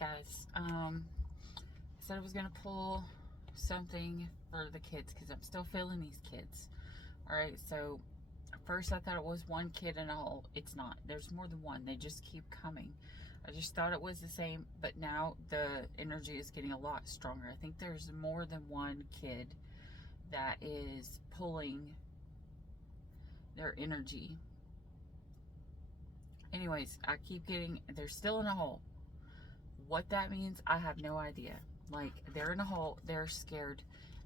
Alright guys, I said I was going to pull something for the kids because I'm still feeling these kids. Alright, so at first I thought it was one kid in a hole. It's not. There's more than one. They just keep coming. I just thought it was the same, but now the energy is getting a lot stronger. I think there's more than one kid that is pulling their energy. Anyways, I keep getting, they're still in a hole. What that means, I have no idea. Like, they're in a hole, they're scared,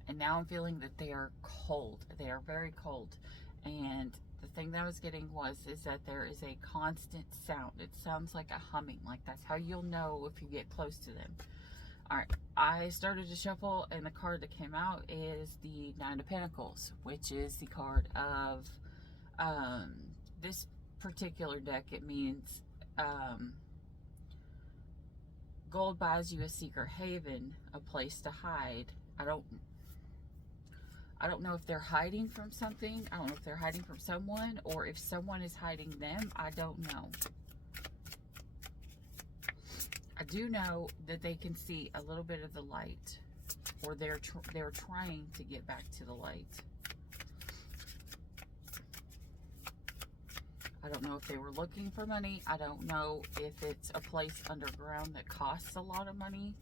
and now I'm feeling that they are cold. They are very cold. And the thing that I was getting is that there is a constant sound. It sounds like a humming. Like, that's how you'll know if you get close to them. Alright, I started to shuffle, and the card that came out is the Nine of Pentacles, which is the card of this particular deck. It means gold buys you a secret haven, a place to hide. I don't know if they're hiding from something. I don't know if they're hiding from someone or if someone is hiding them. I don't know. I do know that they can see a little bit of the light, or they're trying to get back to the light. I don't know if they were looking for money. I don't know if it's a place underground that costs a lot of money.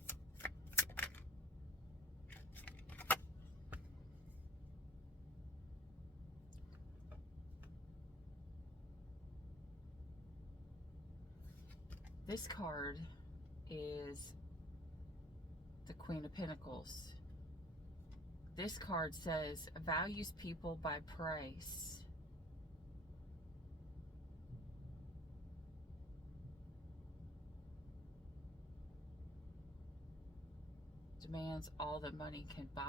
This card is the Queen of Pentacles. This card says, values people by price. Demands all that money can buy.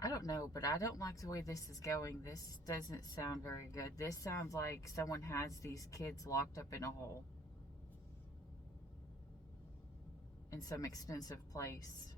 I don't know, but I don't like the way this is going. This doesn't sound very good. This sounds like someone has these kids locked up in a hole in some expensive place.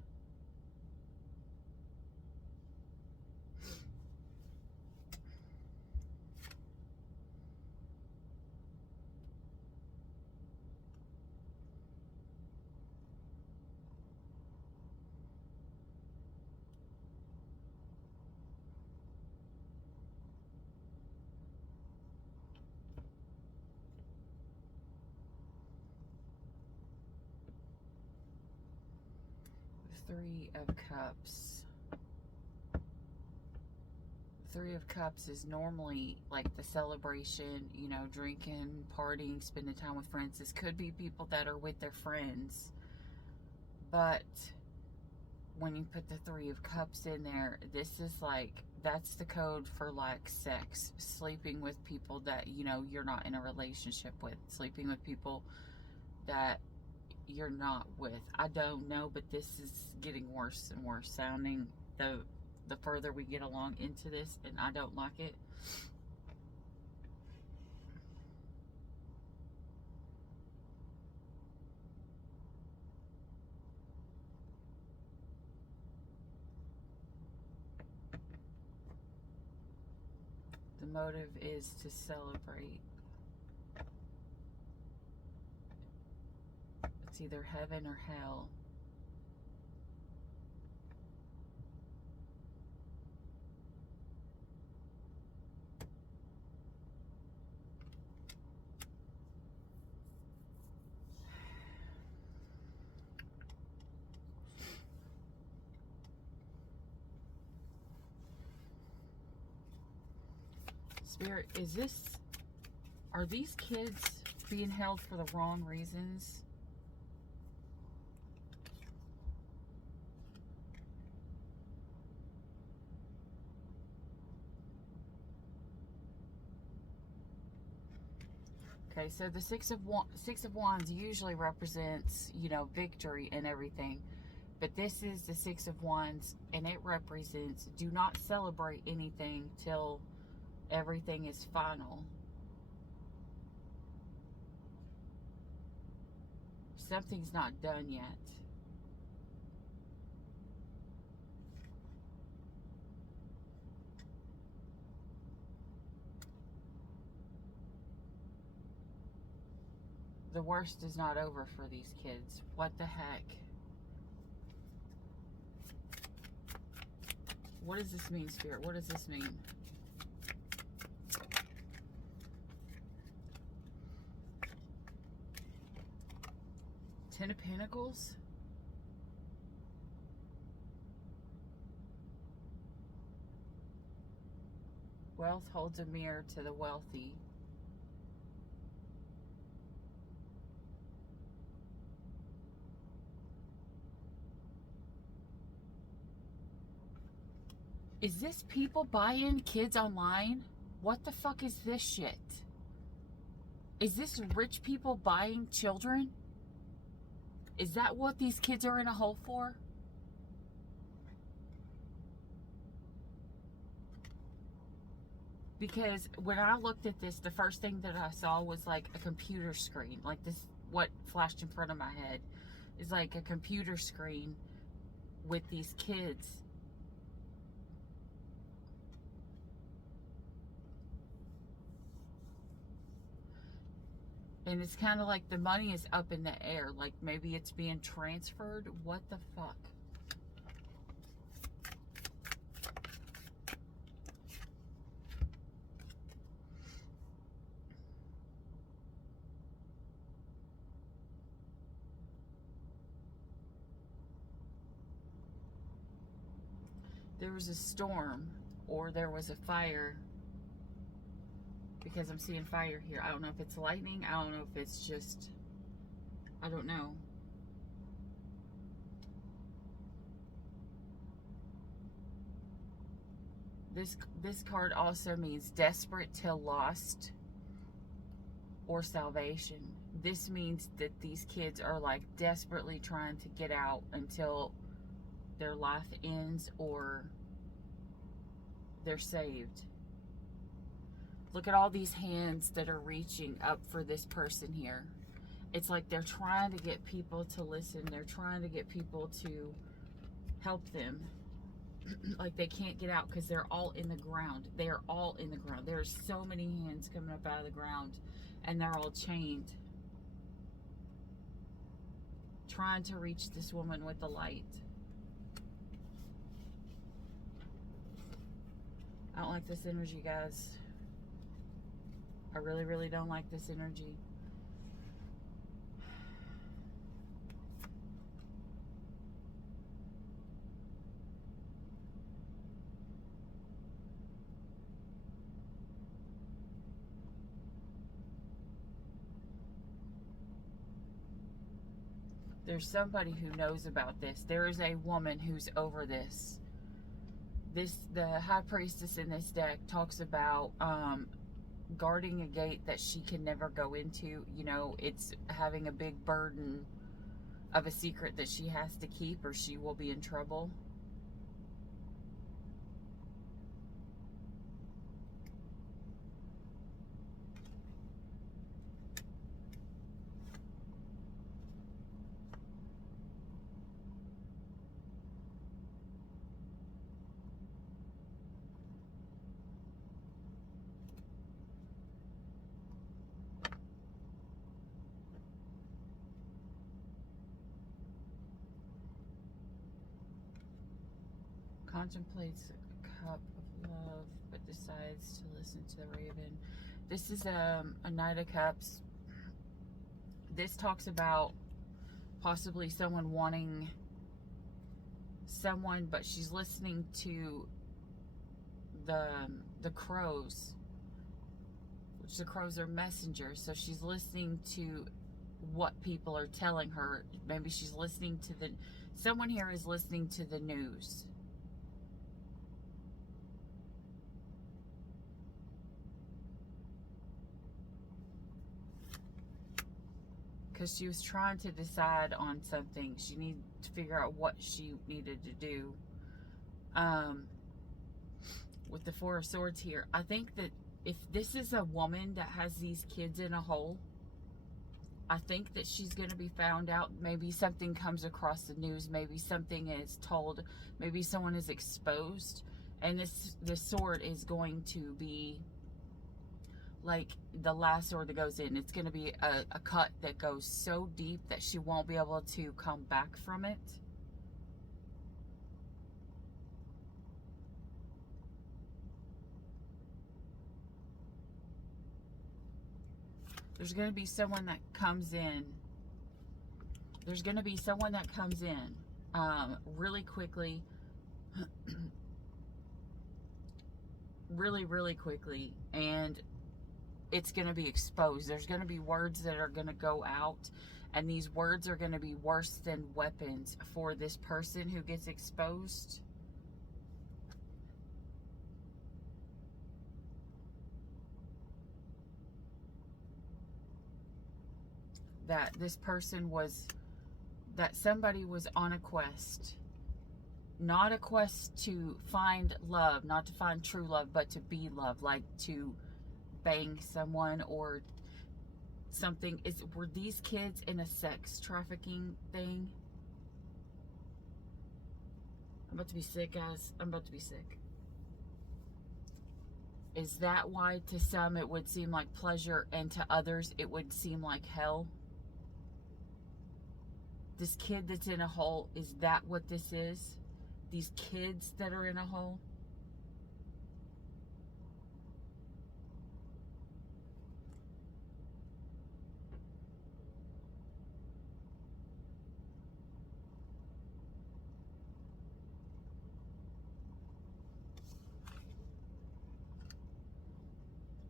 Three of Cups. Three of Cups is normally like the celebration, you know, drinking, partying, spending time with friends. This could be people that are with their friends. But when you put the Three of Cups in there, this is like, that's the code for like sex. Sleeping with people that, you know, you're not in a relationship with. Sleeping with people that you're not with. I don't know, but this is getting worse and worse sounding the further we get along into this, and I don't like it. The motive is to celebrate. It's either heaven or hell. Spirit, are these kids being held for the wrong reasons? Okay, so the Six of Wands usually represents, you know, victory and everything. But this is the Six of Wands, and it represents do not celebrate anything till everything is final. Something's not done yet. The worst is not over for these kids. What the heck? What does this mean, Spirit? What does this mean? Ten of Pentacles? Wealth holds a mirror to the wealthy. Is this people buying kids online? What the fuck is this shit? Is this rich people buying children? Is that what these kids are in a hole for? Because when I looked at this, the first thing that I saw was like a computer screen. Like this, what flashed in front of my head is like a computer screen with these kids. And it's kind of like the money is up in the air. Like maybe it's being transferred. What the fuck? There was a storm or there was a fire, because I'm seeing fire here. I don't know if it's lightning. I don't know if it's just, I don't know. This card also means desperate till lost or salvation. This means that these kids are like desperately trying to get out until their life ends or they're saved. Look at all these hands that are reaching up for this person here. It's like they're trying to get people to listen. They're trying to get people to help them. Like they can't get out because they're all in the ground. They are all in the ground. There's so many hands coming up out of the ground and they're all chained. Trying to reach this woman with the light. I don't like this energy, guys. I really, really don't like this energy. There's somebody who knows about this. There is a woman who's over this. The High Priestess in this deck talks about guarding a gate that she can never go into. You know, it's having a big burden of a secret that she has to keep or she will be in trouble. Contemplates a cup of love, but decides to listen to the raven. This is a Knight of Cups. This talks about possibly someone wanting someone, but she's listening to the crows, which the crows are messengers. So she's listening to what people are telling her. Maybe she's listening to someone here is listening to the news. Because she was trying to decide on something. She needed to figure out what she needed to do. With the Four of Swords here, I think that if this is a woman that has these kids in a hole, I think that she's going to be found out. Maybe something comes across the news. Maybe something is told. Maybe someone is exposed. And this sword is going to be like the last sword that goes in. It's going to be a cut that goes so deep that she won't be able to come back from it. There's going to be someone that comes in. There's going to be someone that comes in really quickly. really quickly, and it's going to be exposed. There's going to be words that are going to go out, and these words are going to be worse than weapons for this person who gets exposed. That this person was, that somebody was on a quest. Not a quest to find love, not to find true love, but to be loved, like to bang someone or something. Were these kids in a sex trafficking thing? I'm about to be sick, guys. I'm about to be sick. Is that why to some it would seem like pleasure and to others it would seem like hell? This kid that's in a hole, is that what this is? These kids that are in a hole?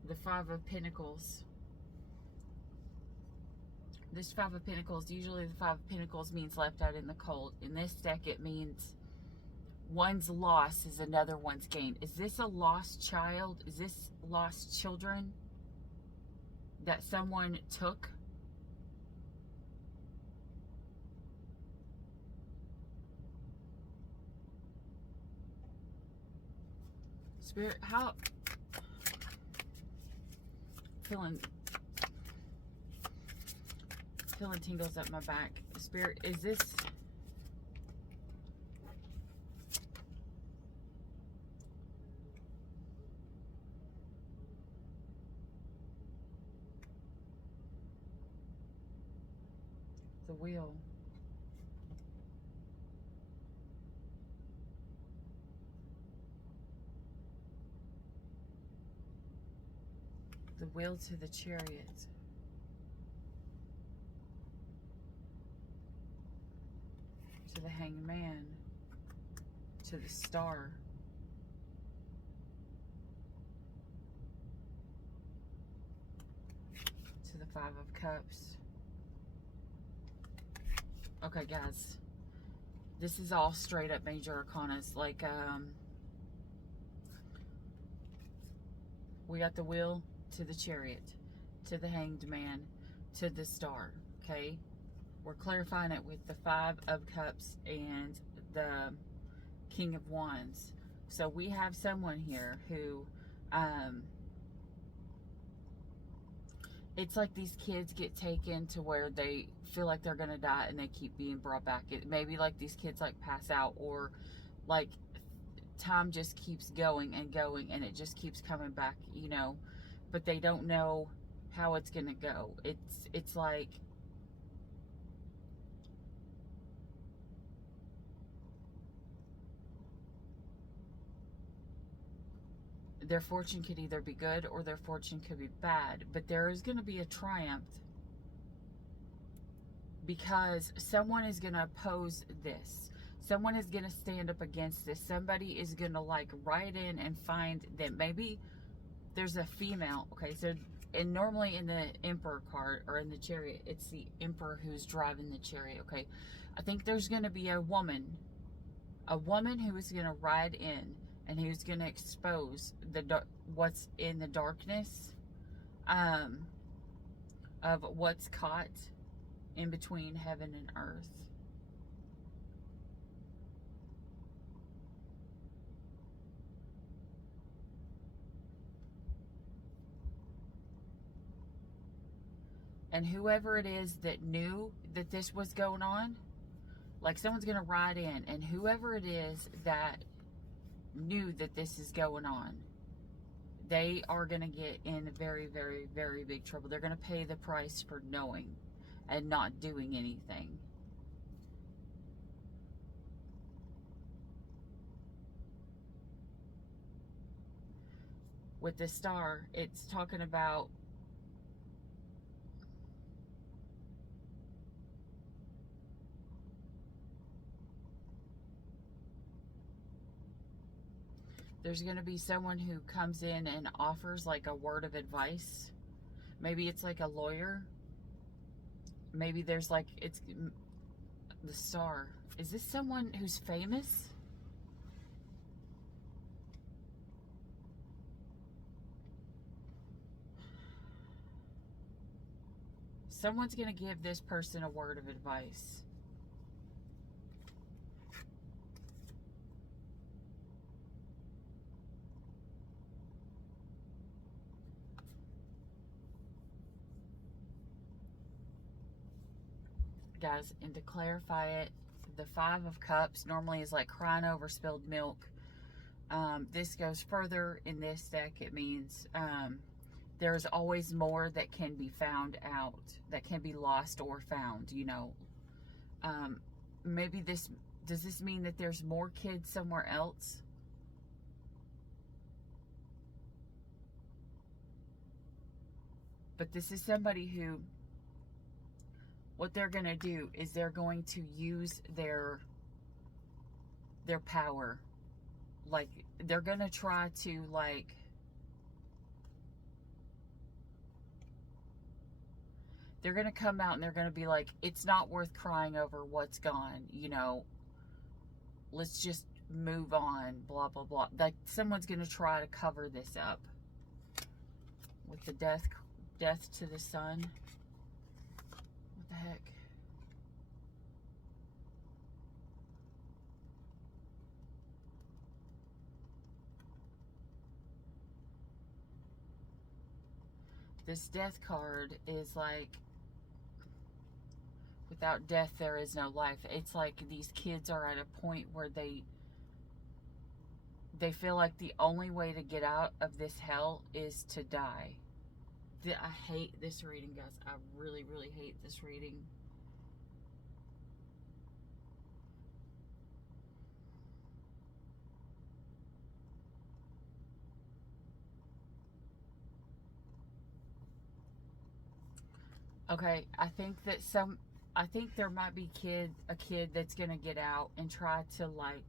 The Five of Pentacles. This Five of Pentacles, usually the Five of Pentacles means left out in the cold. In this deck, it means one's loss is another one's gain. Is this a lost child? Is this lost children that someone took? Spirit, how? Feeling tingles up my back. Spirit, is this? The wheel. The wheel to the Chariot. To the Hanged Man. To the Star. To the Five of Cups. Okay, guys. This is all straight up major arcanas. Like, we got the Wheel to the Chariot, to the Hanged Man, to the Star, okay? We're clarifying it with the Five of Cups and the King of Wands. So we have someone here who, it's like these kids get taken to where they feel like they're going to die and they keep being brought back. It maybe like these kids like pass out, or like time just keeps going and going and it just keeps coming back, you know, but they don't know how it's going to go. It's like their fortune could either be good or their fortune could be bad, but there is going to be a triumph because someone is going to oppose this. Someone is going to stand up against this. Somebody is going to like write in and find that maybe there's a female. Okay, so and normally in the Emperor card or in the Chariot, it's the Emperor who's driving the chariot. Okay, I think there's going to be a woman who is going to ride in and who's going to expose the what's in the darkness of what's caught in between heaven and earth. And whoever it is that knew that this was going on, like someone's going to ride in, and whoever it is that knew that this is going on, they are going to get in very, very, very big trouble. They're going to pay the price for knowing and not doing anything. With the star, it's talking about there's going to be someone who comes in and offers like a word of advice. Maybe it's like a lawyer. Maybe there's like, it's the star. Is this someone who's famous? Someone's going to give this person a word of advice. Guys, and to clarify it, the Five of Cups normally is like crying over spilled milk. This goes further in this deck. It means there's always more that can be found out, that can be lost or found, you know. Maybe does this mean that there's more kids somewhere else? But this is somebody who, what they're going to do is they're going to use their power. Like, they're going to try to, like, they're going to come out and they're going to be like, it's not worth crying over what's gone, you know, let's just move on, blah, blah, blah. Like, someone's going to try to cover this up. With the death to the sun. What the heck? This death card is like, without death there is no life. It's like these kids are at a point where they feel like the only way to get out of this hell is to die. I hate this reading, guys. I really, really hate this reading. Okay, I think there might be a kid that's gonna get out and try to like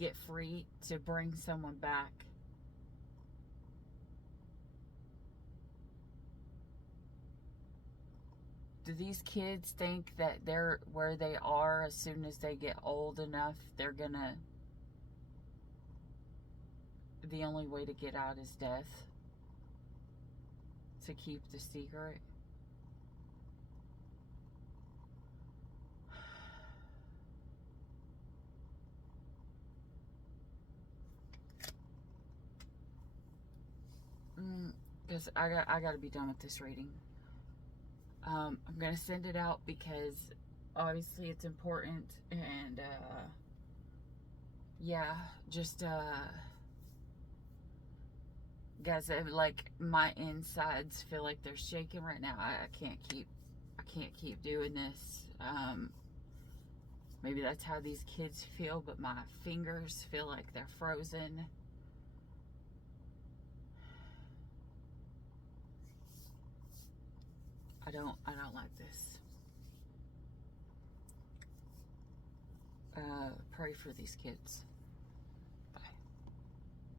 get free to bring someone back. Do these kids think that they're where they are as soon as they get old enough, they're gonna, the only way to get out is death? To keep the secret? Because I got to be done with this reading. I'm gonna send it out because obviously it's important, and yeah, just guys, like my insides feel like they're shaking right now. I can't keep doing this. Maybe that's how these kids feel, but my fingers feel like they're frozen. I don't like this. Pray for these kids.